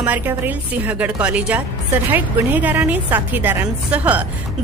महामार्गावरील सिंहगड कॉलेजात सराईत गुन्हेगाराने साथीदारांसह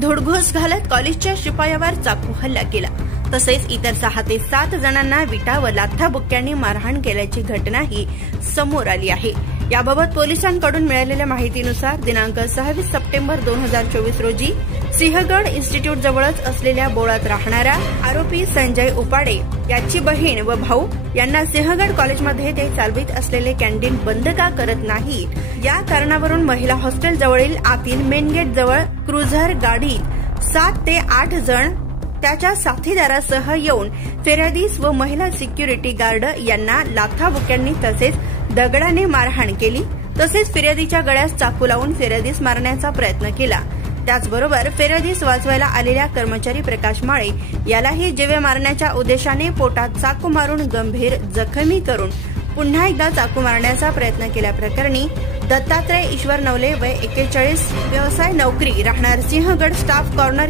धुडघूस घालत कॉलेजच्या शिपायावर चाकू हल्ला केला। तसेच इतर 6 ते 7 जणांना विटा व लाथाबुक्क्यांनी मारहाण केल्याची घटनाही समोर आली आहे। याबाबत पोलिसांकडून मिळालेल्या माहितीनुसार दिनांक 26 सप्टेंबर 2024 रोजी सिंहगड इन्स्टिट्यूट जवळच असलेल्या बोळात राहणारा आरोपी संजय उपाडे याची बहीण व भाऊ यांना सिंहगड कॉलेजमध्ये ते चालवित असलेले कॅन्टीन बंद का करत नाही या कारणावरून महिला हॉस्टेल जवळील आतील मेन गेट जवळ क्रुझर गाडीत 7 ते 8 जण त्याच्या साथीदारासह येऊन फिर्यादीस व महिला सिक्युरिटी गार्ड यांना लाथाबुक्क्यांनी तसेच दगडाने मारहाण केली। तसेच फिर्यादीच्या गळ्यास चाकू लावून फिर्यादीस मारण्याचा प्रयत्न केला। त्याचबरोबर फिर्यादीस वाचवायला आलेल्या कर्मचारी प्रकाश माळे यालाही जीवे मारण्याच्या उद्देशाने पोटात चाकू मारून गंभीर जखमी करून पुन्हा एकदा चाकू मारण्याचा प्रयत्न केल्याप्रकरणी दत्तात्रय ईश्वर नवले वय 41 व्यवसाय नोकरी राहणार सिंहगड स्टाफ कॉर्नर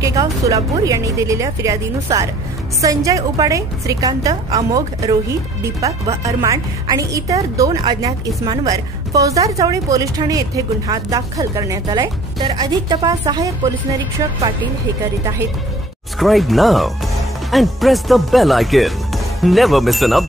केगाव सोलापूर यांनी दिलेल्या फिर्यादीनुसार संजय उपाडे, श्रीकांत, अमोघ, रोहित, दीपक व अरमान आणि इतर 2 अज्ञात इस्मांवर फौजदार चौडी पोलीस ठाणे येथे गुन्हा दाखल करण्यात आलाय। तर अधिक तपास सहाय्यक पोलीस निरीक्षक पाटील हे करीत आहेत। Subscribe now and press the bell icon. Never miss an update.